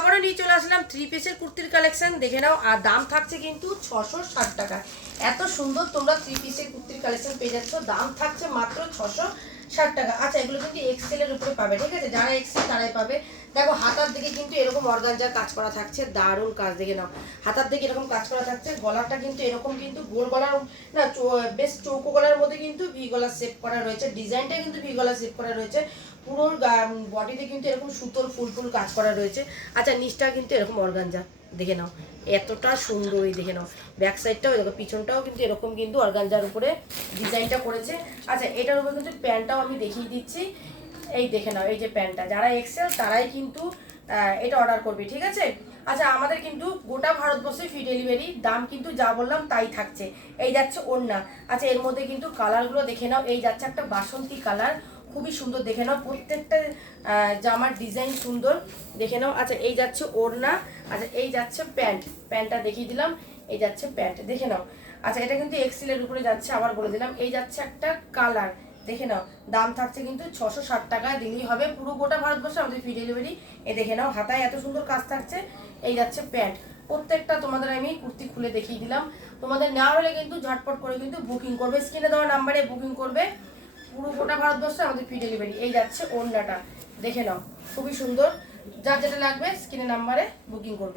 আবারও নিয়ে চলে আসলাম থ্রি পিসের কুর্তির কালেকশন দেখে নাও, আর দাম থাকছে কিন্তু ছশো ষাট টাকা। এত সুন্দর তোমরা থ্রি পিসের কুর্তির কালেকশন পেয়ে যাচ্ছ। দাম থাকছে মাত্র ছশো ষাট টাকা। আচ্ছা এগুলো কিন্তু এক্সেলের উপরে পাবে, ঠিক আছে? যারা এক্সেল তারাই পাবে। দেখো, হাতার দিকে কিন্তু এরকম অর্গানজার কাজ করা থাকছে, দারুণ কাজ, দেখে নাও। হাতার দিকে এরকম কাজ করা থাকছে, গলাটা কিন্তু এরকম কিন্তু গোল গলার, না বেশ চৌকো গলার মধ্যে কিন্তু ভি গলা সেভ করা রয়েছে। ডিজাইনটা কিন্তু ভি গলা সেভ করা রয়েছে। পুরো বডিতে কিন্তু এরকম সুতোর ফুল ফুল কাজ করা রয়েছে। আচ্ছা নিচটা কিন্তু এরকম অর্গানজা দেখে নাও। এতটা সুন্দর এই দেখে নাও। ব্যাক সাইডটাও দেখো, পিছনটাও কিন্তু এরকম কিন্তু অর্গানজার উপরে ডিজাইনটা করেছে। আচ্ছা এটার উপরে কিন্তু প্যান্টটাও আমি দেখিয়ে দিচ্ছি। এই দেখে নাও, এই যে প্যান্টটা। যারা এক্সেল তারাই কিন্তু এটা অর্ডার করবে, ঠিক আছে? আচ্ছা আমাদের কিন্তু গোটা ভারতবর্ষে ফ্রি ডেলিভারি দাম কিন্তু যা বললাম তাই থাকছে। এই যাচ্ছে ওড়না। আচ্ছা এর মধ্যে কিন্তু কালারগুলো দেখে নাও। এই যাচ্ছে একটা বাসন্তী কালার খুবই সুন্দর, দেখে নাও, প্রত্যেকটা জামার ডিজাইন সুন্দর, দেখে নাও। আচ্ছা এই যাচ্ছে ওড়না আচ্ছা এই যাচ্ছে প্যান্ট, প্যান্টটা দেখিয়ে দিলাম, এই যাচ্ছে প্যান্ট, দেখে নাও। আচ্ছা এটা কিন্তু এক্সেলের উপরে যাচ্ছে, আবার বলে দিলাম, এই যাচ্ছে একটা কালার, দেখে নাও। দাম থাকছে কিন্তু ছশো ষাট টাকায়, দিলেই হবে পুরো গোটা ভারতবর্ষে, আমাদের ফ্রি ডেলিভারি এই দেখে নাও, হাতায় এত সুন্দর কাজ থাকছে, এই যাচ্ছে প্যান্ট। প্রত্যেকটা তোমাদের আমি কুর্তি খুলে দেখিয়ে দিলাম। তোমাদের নেওয়া হলে কিন্তু ঝটপট করে কিন্তু বুকিং করবে, স্ক্রিনে দেওয়া নাম্বারে বুকিং করবে। পুরো গোটা ভারতবর্ষে আমাদের ফ্রি ডেলিভারি এই যাচ্ছে ওড়নাটা দেখে নাও, খুবই সুন্দর। যা যেটা লাগবে স্ক্রিনে নাম্বারে বুকিং করবে।